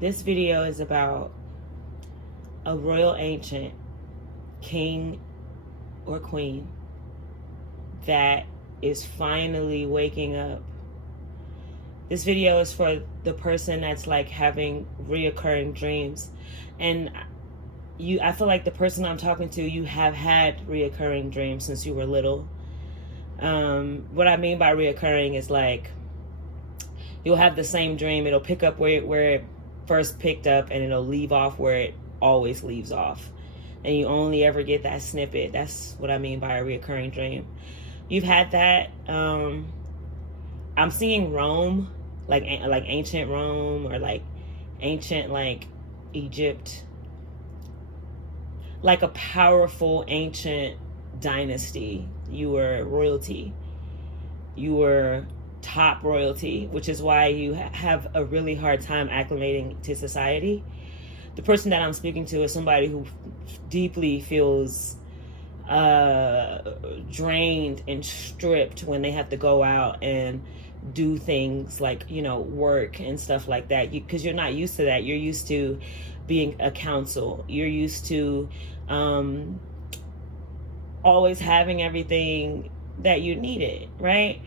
This video is about a royal ancient king or queen that is finally waking up. This video is for the person that's like having reoccurring dreams. And I feel like the person I'm talking to, you have had reoccurring dreams since you were little. What I mean by reoccurring is like you'll have the same dream. It'll pick up where it first picked up, and it'll leave off where it always leaves off. And you only ever get that snippet. That's what I mean by a reoccurring dream. You've had that. I'm seeing Rome, like ancient Rome, or like ancient like Egypt, like a powerful ancient dynasty. You were royalty. You were top royalty, which is why you have a really hard time acclimating to society. The person that I'm speaking to is somebody who deeply feels drained and stripped when they have to go out and do things like, work and stuff like that, because you're not used to that. You're used to being a counsel. You're used to always having everything that you needed, right?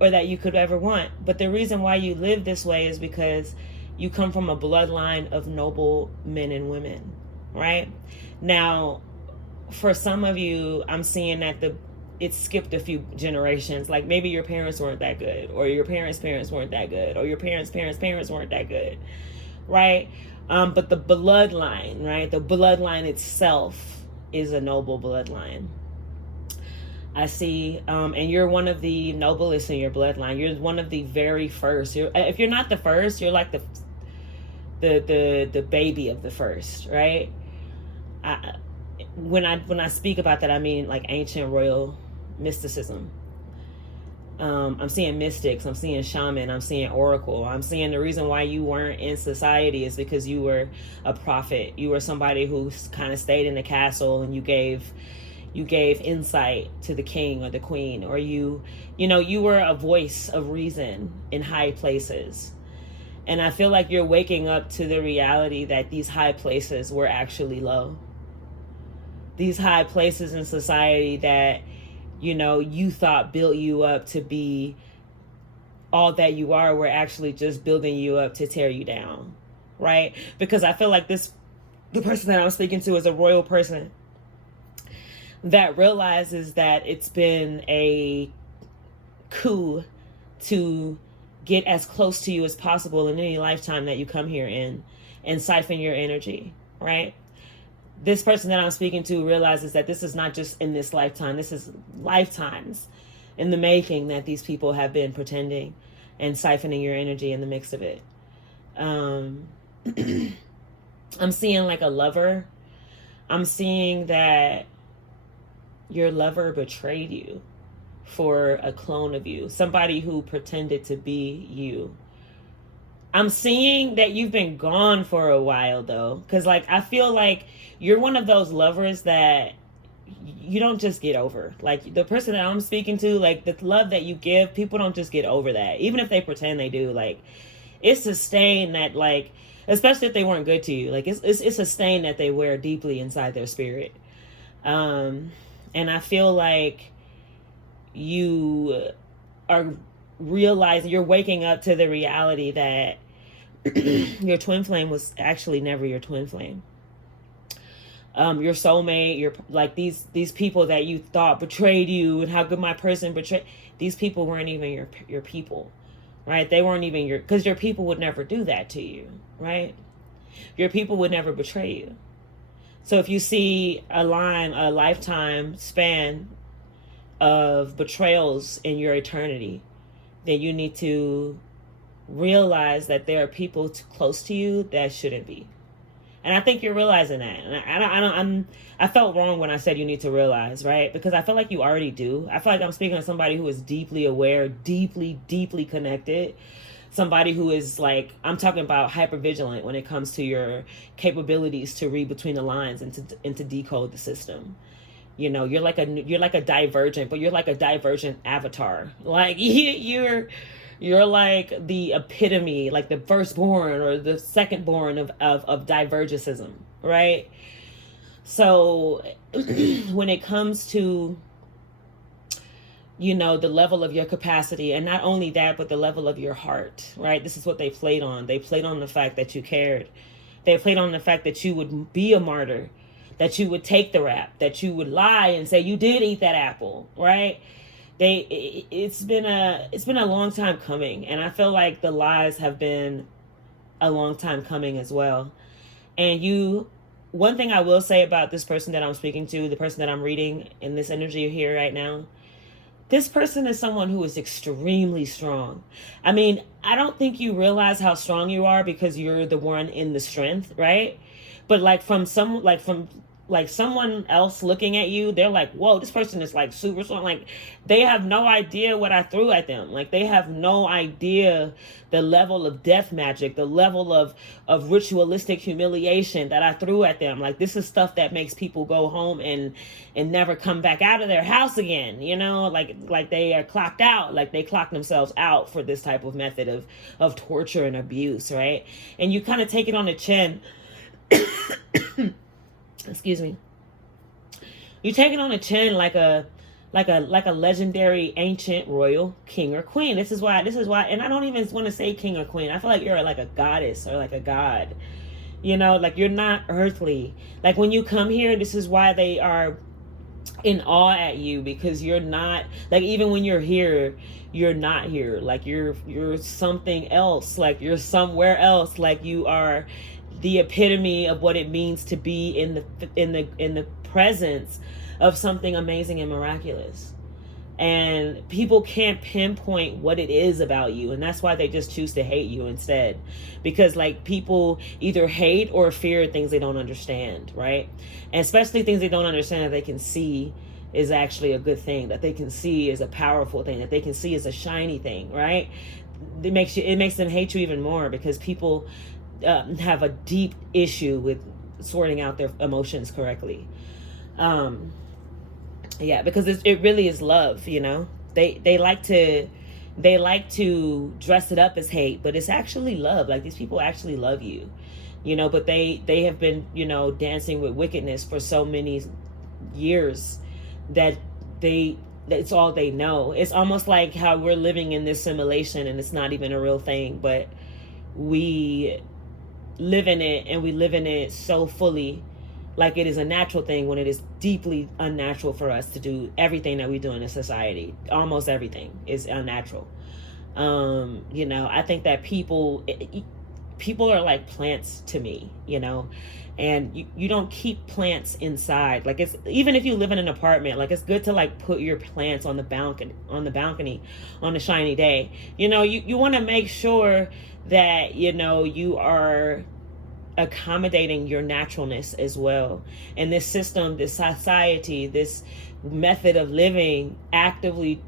Or that you could ever want. But the reason why you live this way is because you come from a bloodline of noble men and women, right? Now, for some of you, I'm seeing that it skipped a few generations. Like maybe your parents weren't that good, or your parents' parents weren't that good, or your parents' parents weren't that good, right? But the bloodline, right? The bloodline itself is a noble bloodline. I see, and you're one of the noblest in your bloodline. You're one of the very first. If you're not the first, you're like the baby of the first, right? When I speak about that, I mean like ancient royal mysticism. I'm seeing mystics, I'm seeing shaman, I'm seeing oracle. I'm seeing the reason why you weren't in society is because you were a prophet. You were somebody who kind of stayed in the castle, and you gave insight to the king or the queen, or you were a voice of reason in high places. And I feel like you're waking up to the reality that these high places were actually low. These high places in society that, you thought built you up to be all that you are, were actually just building you up to tear you down, right? Because I feel like the person that I'm speaking to is a royal person that realizes that it's been a coup to get as close to you as possible in any lifetime that you come here in, and siphon your energy, right? This person that I'm speaking to realizes that this is not just in this lifetime. This is lifetimes in the making that these people have been pretending and siphoning your energy in the mix of it. I'm seeing like a lover. I'm seeing that your lover betrayed you for a clone of you, somebody who pretended to be you. I'm seeing that you've been gone for a while though, because like I feel like you're one of those lovers that you don't just get over. Like the person that I'm speaking to, like the love that you give, people don't just get over that, even if they pretend they do. Like it's a stain that, like, especially if they weren't good to you, like it's a stain that they wear deeply inside their spirit. And I feel like you are realizing, you're waking up to the reality that your twin flame was actually never your twin flame. Your soulmate, your like these people that you thought betrayed you, and how good my person betrayed, these people weren't even your people, right? They weren't even because your people would never do that to you, right? Your people would never betray you. So if you see a lifetime span of betrayals in your eternity, then you need to realize that there are people close to you that shouldn't be. And I think you're realizing that. And I felt wrong when I said you need to realize, right? Because I feel like you already do. I feel like I'm speaking to somebody who is deeply aware, deeply, deeply connected. Somebody who is like, I'm talking about hypervigilant when it comes to your capabilities to read between the lines and to decode the system. You're like a divergent, but you're like a divergent avatar. Like you're You're like the epitome, like the firstborn or the secondborn of divergicism, right? So when it comes to, the level of your capacity, and not only that, but the level of your heart, right? This is what they played on. They played on the fact that you cared. They played on the fact that you would be a martyr, that you would take the rap, that you would lie and say you did eat that apple, right? It's been a long time coming, and I feel like the lies have been a long time coming as well. And one thing I will say about this person that I'm speaking to, the person that I'm reading in this energy here right now, this person is someone who is extremely strong. I mean, I don't think you realize how strong you are because you're the one in the strength, right? But from someone else looking at you, they're like, whoa, this person is like super strong. Like, they have no idea what I threw at them. Like, they have no idea the level of death magic, the level of ritualistic humiliation that I threw at them. Like, this is stuff that makes people go home and never come back out of their house again, like they are clocked out, like they clock themselves out for this type of method of torture and abuse, right? And you kind of take it on the chin. Excuse me. You take it on the chin like a legendary ancient royal king or queen. This is why, and I don't even want to say king or queen. I feel like you're like a goddess or like a god. Like you're not earthly. Like when you come here, this is why they are in awe at you, because you're not, like, even when you're here, you're not here. Like you're something else. Like you're somewhere else. Like you are the epitome of what it means to be in the presence of something amazing and miraculous. And people can't pinpoint what it is about you, and that's why they just choose to hate you instead, because like people either hate or fear things they don't understand, right? And especially things they don't understand that they can see is actually a good thing, that they can see is a powerful thing, that they can see is a shiny thing, right? It makes them hate you even more, because people have a deep issue with sorting out their emotions correctly. Because it really is love. They like to dress it up as hate, but it's actually love. Like, these people actually love you, but they have been dancing with wickedness for so many years that it's all they know. It's almost like how we're living in this simulation and it's not even a real thing, but we live in it, and we live in it so fully, like it is a natural thing, when it is deeply unnatural for us to do everything that we do in a society. Almost everything is unnatural. I think that people are like plants to me, and you don't keep plants inside. Like, it's, even if you live in an apartment, like, it's good to like put your plants on the balcony on a shiny day. You want to make sure that you are accommodating your naturalness as well. And this system, this society, this method of living actively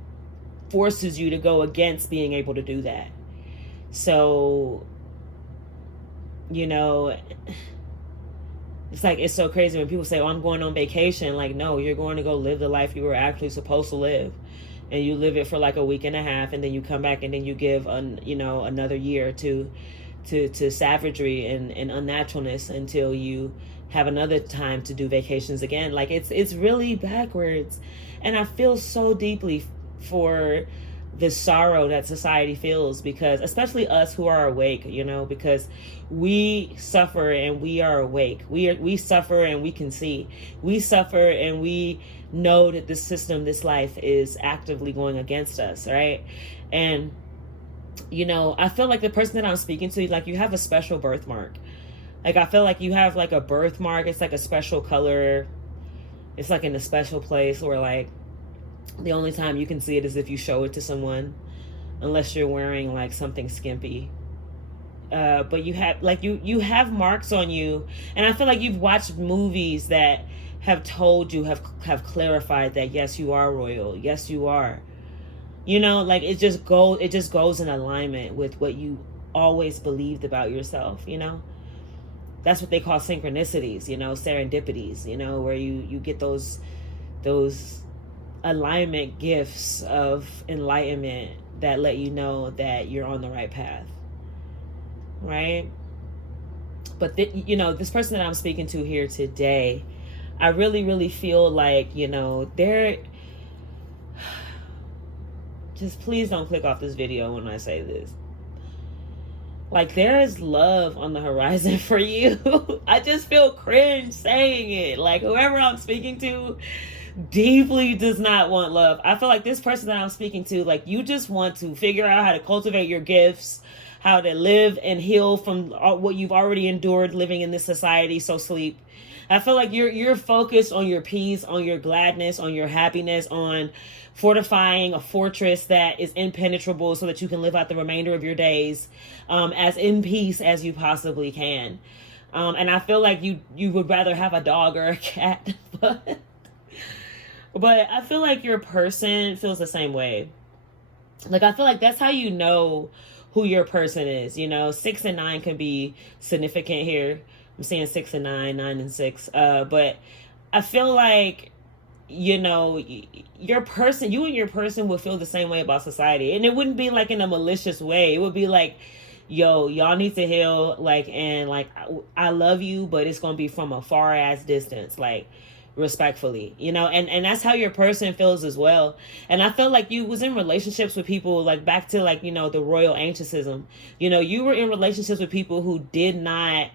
forces you to go against being able to do that. So it's like, it's so crazy when people say, oh, I'm going on vacation. Like, no, you're going to go live the life you were actually supposed to live. And you live it for like a week and a half, and then you come back, and then you give another year to savagery and unnaturalness until you have another time to do vacations again. Like, it's really backwards. And I feel so deeply for the sorrow that society feels, because especially us who are awake, because we suffer and we are awake. We suffer and we can see. We suffer and we know that this system, this life is actively going against us, right? And I feel like the person that I'm speaking to, like, you have a special birthmark. Like, I feel like you have like a birthmark. It's like a special color. It's like in a special place where, like, the only time you can see it is if you show it to someone, unless you're wearing like something skimpy. But you have like you have marks on you, and I feel like you've watched movies that have told you, have clarified that yes, you are royal. Yes, you are. Like, it just goes in alignment with what you always believed about yourself. That's what they call synchronicities, serendipities, where you get those alignment gifts of enlightenment that let you know that you're on the right path, right? But this person that I'm speaking to here today, I really, really feel like, they're just, please don't click off this video when I say this. Like, there is love on the horizon for you. I just feel cringe saying it. Like, whoever I'm speaking to deeply does not want love. I feel like this person that I'm speaking to, like, you just want to figure out how to cultivate your gifts, how to live and heal from what you've already endured living in this society. So sleep. I feel like you're focused on your peace, on your gladness, on your happiness, on fortifying a fortress that is impenetrable so that you can live out the remainder of your days as in peace as you possibly can. And I feel like you would rather have a dog or a cat, but I feel like your person feels the same way. Like, I feel like that's how you know who your person is. 6 and 9 can be significant here. I'm seeing 6 and 9, 9 and 6. But I feel like, your person, you and your person would feel the same way about society. And it wouldn't be like in a malicious way. It would be like, yo, y'all need to heal. Like, and like, I love you, but it's going to be from a far ass distance. Like, respectfully, and that's how your person feels as well. And I felt like you was in relationships with people, like, back to, like, the royal ancestrism. You were in relationships with people who did not,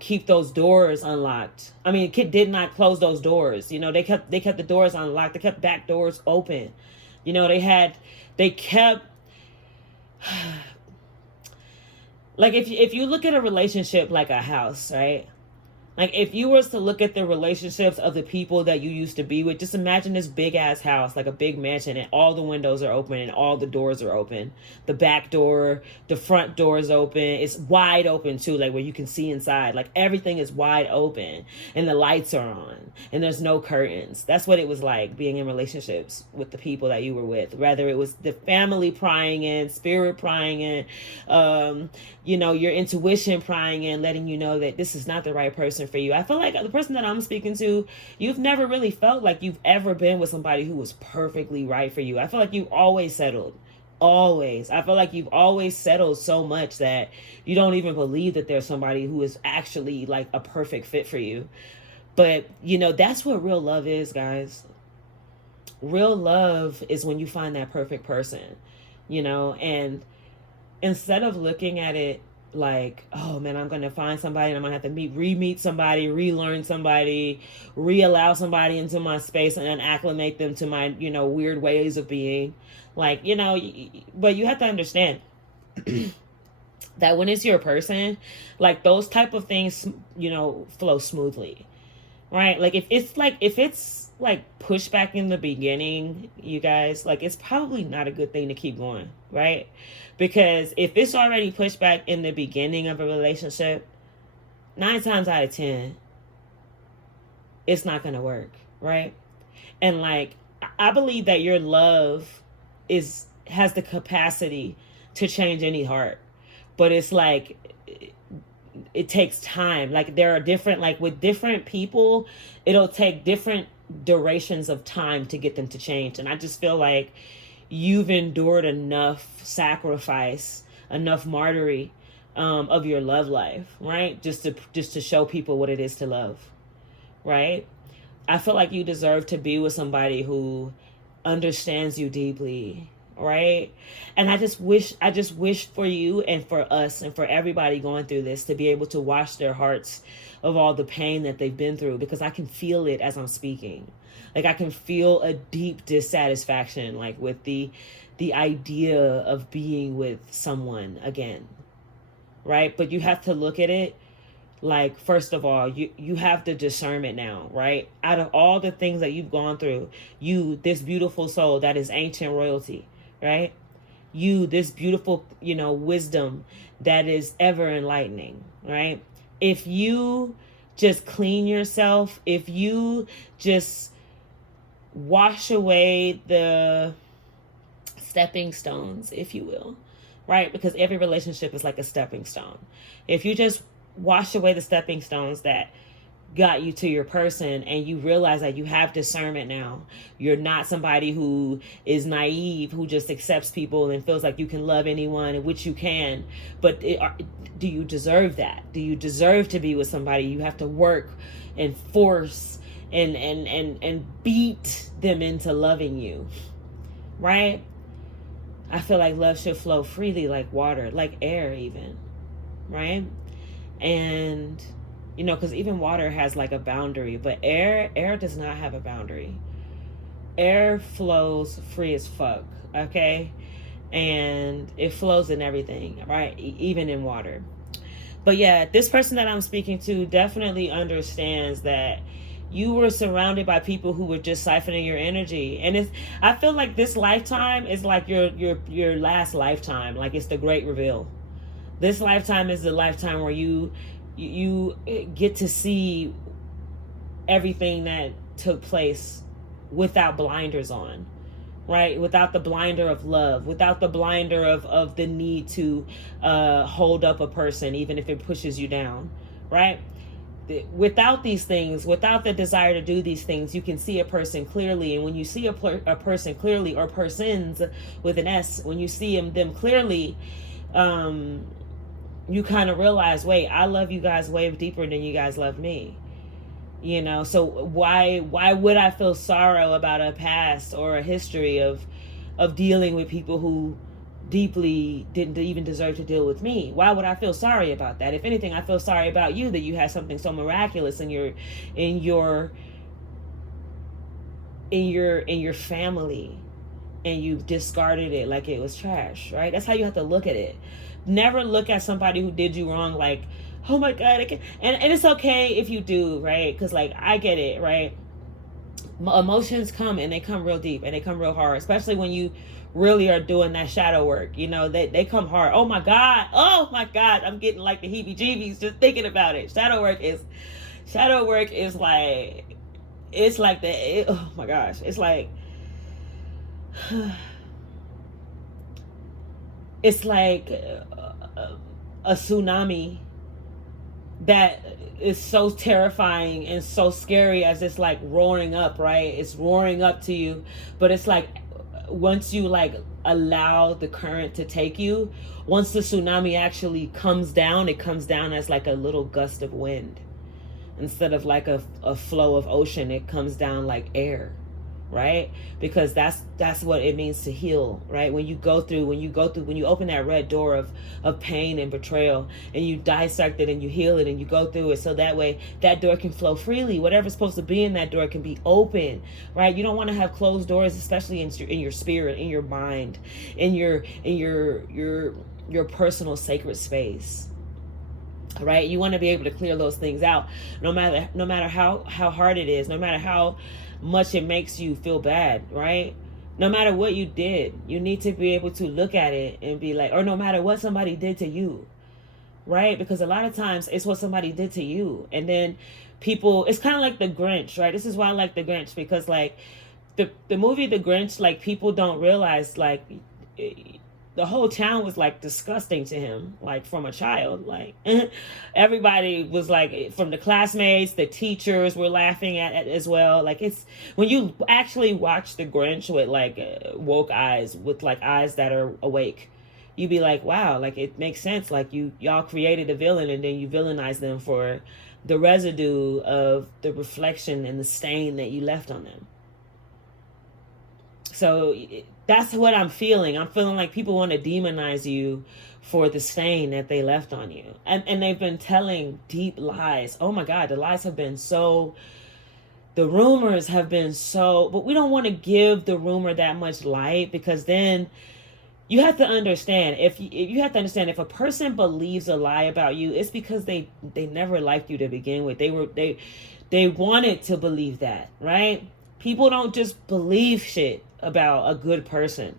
keep those doors unlocked. I mean, did not close those doors. They kept the doors unlocked. They kept back doors open. They kept like, if you look at a relationship like a house, right? Like, if you was to look at the relationships of the people that you used to be with, just imagine this big ass house, like a big mansion, and all the windows are open and all the doors are open. The back door, the front door is open. It's wide open too, like where you can see inside. Like, everything is wide open and the lights are on and there's no curtains. That's what it was like being in relationships with the people that you were with. Whether it was the family prying in, spirit prying in, your intuition prying in, letting you know that this is not the right person for you. I feel like the person that I'm speaking to, you've never really felt like you've ever been with somebody who was perfectly right for you. I feel like you've always settled. Always. I feel like you've always settled so much that you don't even believe that there's somebody who is actually like a perfect fit for you. But, that's what real love is, guys. Real love is when you find that perfect person, and instead of looking at it like, oh man, I'm going to find somebody and I'm going to have to re-meet somebody, relearn somebody, re-allow somebody into my space and then acclimate them to my, weird ways of being. Like, but you have to understand that when it's your person, like, those type of things, flow smoothly, right? Like, if it's like pushback in the beginning, you guys, like, it's probably not a good thing to keep going, right? Because if it's already pushback in the beginning of a relationship, 9 times out of 10, it's not going to work, right? And like, I believe that your love has the capacity to change any heart, but it's like, it takes time. Like, there are different, like with different people, it'll take different durations of time to get them to change. And I just feel like you've endured enough sacrifice, enough martyrdom of your love life, right? Just to show people what it is to love, right? I feel like you deserve to be with somebody who understands you deeply, right? And I just wish for you and for us and for everybody going through this to be able to wash their hearts of all the pain that they've been through, because I can feel it as I'm speaking. Like, I can feel a deep dissatisfaction, like, with the idea of being with someone again, right? But you have to look at it like, first of all, you have the discernment now, right? Out of all the things that you've gone through, you, this beautiful soul that is ancient royalty, right? You, this beautiful, wisdom that is ever enlightening, right? If you just clean yourself, if you just wash away the stepping stones, if you will, right? Because every relationship is like a stepping stone. If you just wash away the stepping stones that got you to your person, and you realize that you have discernment now. You're not somebody who is naive, who just accepts people and feels like you can love anyone, which you can. But do you deserve that? Do you deserve to be with somebody? You have to work and force and beat them into loving you, right? I feel like love should flow freely like water, like air even, right? And because even water has like a boundary, but air does not have a boundary. Air flows free as fuck, okay? And it flows in everything, right? Even in water. But yeah, this person that I'm speaking to definitely understands that you were surrounded by people who were just siphoning your energy. And I feel like this lifetime is like your last lifetime. Like it's the great reveal. This lifetime is the lifetime where you get to see everything that took place without blinders on, right? Without the blinder of love, without the blinder of the need to hold up a person, even if it pushes you down, right? Without these things, without the desire to do these things, you can see a person clearly. And when you see a person clearly, or persons with an S, when you see them clearly, you kind of realize, wait, I love you guys way deeper than you guys love me. So why would I feel sorrow about a past or a history of dealing with people who deeply didn't even deserve to deal with me? Why would I feel sorry about that? If anything, I feel sorry about you, that you had something so miraculous in your family, and you discarded it like it was trash, right? That's how you have to look at it. Never look at somebody who did you wrong like, oh my God, and it's okay if you do, right? Because like, I get it, right? Emotions come, and they come real deep, and they come real hard, especially when you really are doing that shadow work. They come hard. Oh my God, I'm getting like the heebie-jeebies just thinking about it. Shadow work is like, it's like oh my gosh, it's like it's like a tsunami that is so terrifying and so scary, as it's like roaring up, right? It's roaring up to you, but it's like, once you like allow the current to take you, once the tsunami actually comes down, it comes down as like a little gust of wind. Instead of like a flow of ocean, it comes down like air, right? Because that's what it means to heal, right? When you open that red door of pain and betrayal, and you dissect it and you heal it and you go through it, so that way that door can flow freely. Whatever's supposed to be in that door can be open, right? You don't want to have closed doors, especially in your spirit, in your mind, in your personal sacred space. Right? You want to be able to clear those things out, no matter how hard it is, no matter how much it makes you feel bad, right? No matter what you did, you need to be able to look at it and be like, or no matter what somebody did to you, right? Because a lot of times it's what somebody did to you, and then people, it's kind of like the Grinch, right? This is why I like the Grinch, because like the movie The Grinch, like people don't realize, like the whole town was like disgusting to him, like from a child. Like everybody was like, from the classmates, the teachers were laughing at it as well. Like, it's when you actually watch The Grinch with like woke eyes, with like eyes that are awake, you'd be like, wow, like it makes sense. Like y'all created a villain, and then you villainize them for the residue of the reflection and the stain that you left on them. So that's what I'm feeling. I'm feeling like people want to demonize you for the stain that they left on you. And they've been telling deep lies. Oh my God, the lies have been the rumors have been but we don't want to give the rumor that much light, because then you have to understand, if a person believes a lie about you, it's because they never liked you to begin with. They wanted to believe that, right? People don't just believe shit about a good person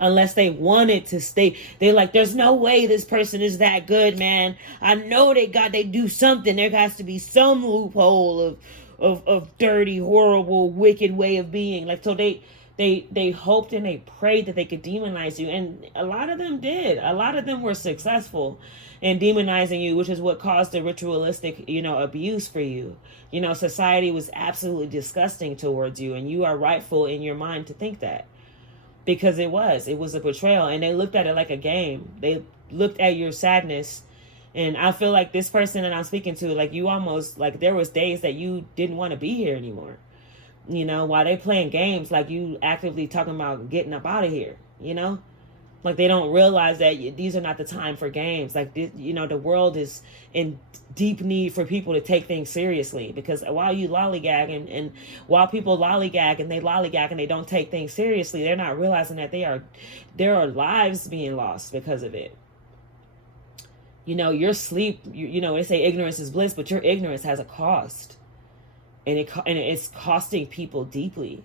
unless they wanted to stay. They like, there's no way this person is that good, man. I know they do something. There has to be some loophole of dirty, horrible, wicked way of being. Like, so they They hoped and they prayed that they could demonize you, and a lot of them did. A lot of them were successful in demonizing you, which is what caused the ritualistic, abuse for you. Society was absolutely disgusting towards you, and you are rightful in your mind to think that, because it was a betrayal, and they looked at it like a game. They looked at your sadness. And I feel like this person that I'm speaking to, like, you almost, like, there was days that you didn't want to be here anymore. While they playing games, like, you actively talking about getting up out of here, Like, they don't realize that these are not the time for games. Like, the world is in deep need for people to take things seriously. Because while you lollygag and while people lollygag and they don't take things seriously, they're not realizing that there are lives being lost because of it. Your sleep, they say ignorance is bliss, but your ignorance has a cost. And it's costing people deeply.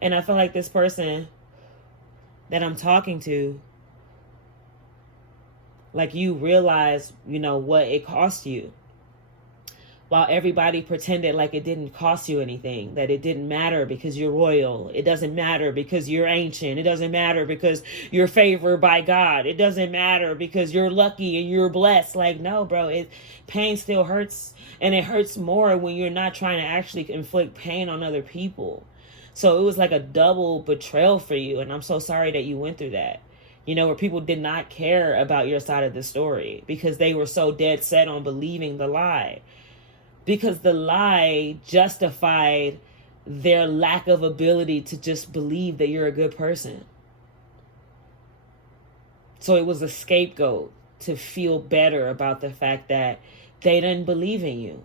And I feel like this person that I'm talking to, like, you realize, what it cost you. While everybody pretended like it didn't cost you anything, that it didn't matter because you're royal. It doesn't matter because you're ancient. It doesn't matter because you're favored by God. It doesn't matter because you're lucky and you're blessed. Like, no, bro, pain still hurts, and it hurts more when you're not trying to actually inflict pain on other people. So it was like a double betrayal for you, and I'm so sorry that you went through that. Where people did not care about your side of the story because they were so dead set on believing the lie. Because the lie justified their lack of ability to just believe that you're a good person. So it was a scapegoat to feel better about the fact that they didn't believe in you.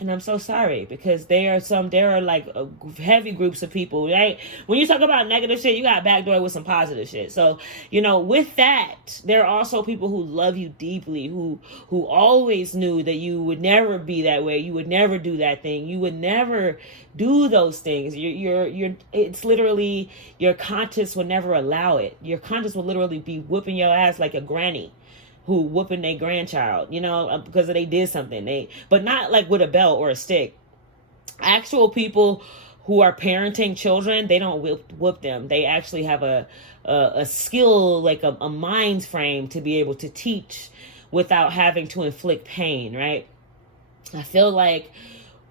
And I'm so sorry, because there are like heavy groups of people, right? When you talk about negative shit, you got backdoor with some positive shit. So, with that, there are also people who love you deeply, who always knew that you would never be that way. You would never do that thing. You would never do those things. It's literally, your conscience would never allow it. Your conscience will literally be whooping your ass like a granny who whooping their grandchild, because they did something. But not like with a belt or a stick. Actual people who are parenting children, they don't whoop them. They actually have a skill, like a mind frame to be able to teach without having to inflict pain, right? I feel like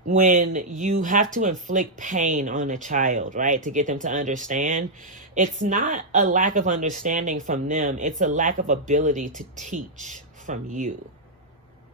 when you have to inflict pain on a child, right, to get them to understand, it's not a lack of understanding from them. It's a lack of ability to teach from you,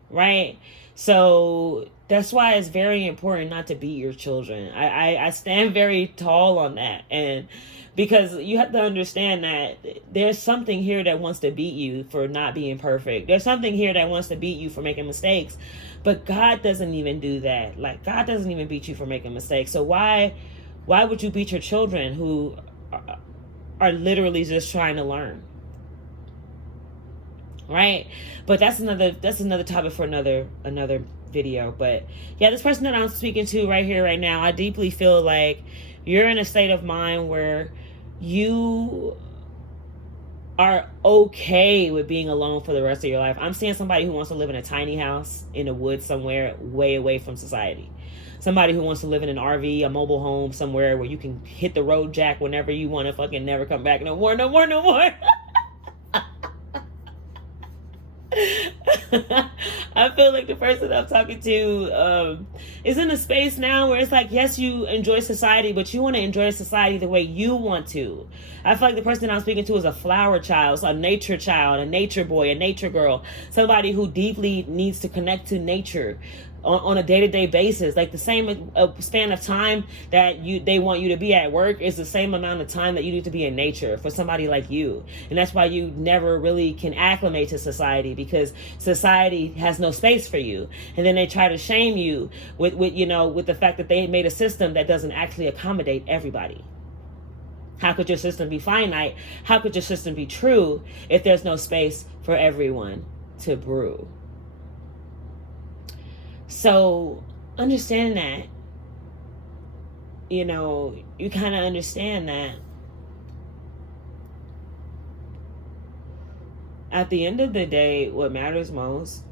right? So that's why it's very important not to beat your children. I stand very tall on that. And because you have to understand that there's something here that wants to beat you for not being perfect. There's something here that wants to beat you for making mistakes. But God doesn't even do that. Like, God doesn't even beat you for making mistakes. So why would you beat your children who are literally just trying to learn? Right? But that's another topic for another video. But yeah, this person that I'm speaking to right here, right now, I deeply feel like you're in a state of mind where you are okay with being alone for the rest of your life. I'm seeing somebody who wants to live in a tiny house in the woods somewhere way away from society. Somebody who wants to live in an RV, a mobile home somewhere where you can hit the road jack whenever you want to fucking never come back no more. I feel like the person I'm talking to is in a space now where it's like, yes, you enjoy society, but you want to enjoy society the way you want to. I feel like the person I'm speaking to is a flower child, a nature child, a nature boy, a nature girl, somebody who deeply needs to connect to nature on a day-to-day basis. Like, the same span of time that they want you to be at work is the same amount of time that you need to be in nature for somebody like you. And that's why you never really can acclimate to society, because society has no space for you. And then they try to shame you with the fact that they made a system that doesn't actually accommodate everybody. How could your system be finite? How could your system be true if there's no space for everyone to brew? So understand that, you kind of understand that at the end of the day, what matters most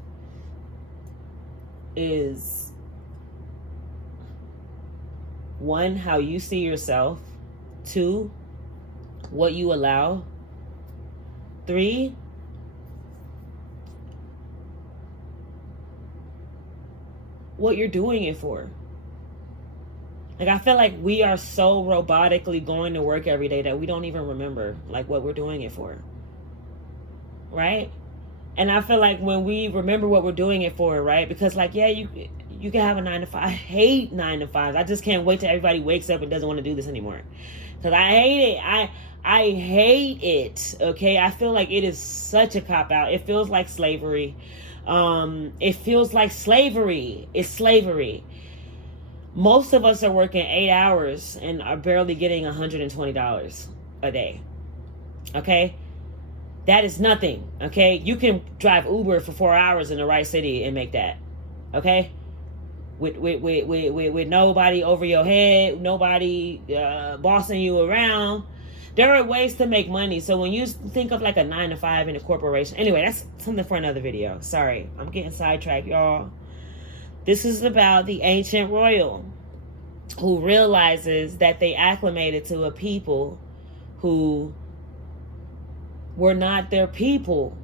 is, one, how you see yourself. 2, what you allow. 3, what you're doing it for. Like, I feel like we are so robotically going to work every day that we don't even remember, like, what we're doing it for. Right? And I feel like when we remember what we're doing it for, right? Because, like, yeah, you can have a 9 to 5. I hate 9 to 5s. I just can't wait till everybody wakes up and doesn't want to do this anymore. Because I hate it. I hate it. Okay? I feel like it is such a cop-out. It feels like slavery. It feels like slavery. It's slavery. Most of us are working 8 hours and are barely getting $120 a day. Okay? That is nothing. Okay? You can drive Uber for 4 hours in the right city and make that. Okay? With nobody over your head, nobody bossing you around. There are ways to make money. So when you think of like a 9 to 5 in a corporation, anyway, that's something for another video. Sorry, I'm getting sidetracked, y'all. This is about the ancient royal who realizes that they acclimated to a people who were not their people.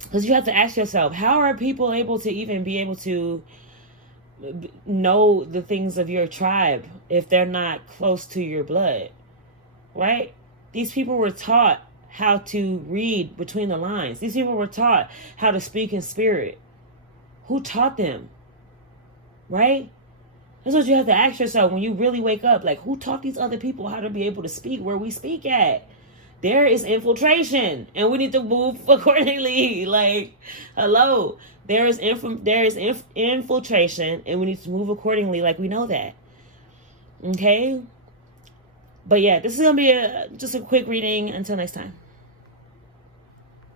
Because you have to ask yourself, how are people able to even be able to know the things of your tribe if they're not close to your blood? Right? These people were taught how to read between the lines. These people were taught how to speak in spirit. Who taught them? Right? That's what you have to ask yourself when you really wake up. Like, who taught these other people how to be able to speak where we speak at? There is infiltration, and we need to move accordingly. Like, hello, there is infiltration, and we need to move accordingly. Like, we know that. Okay? But yeah, this is going to be just a quick reading. Until next time.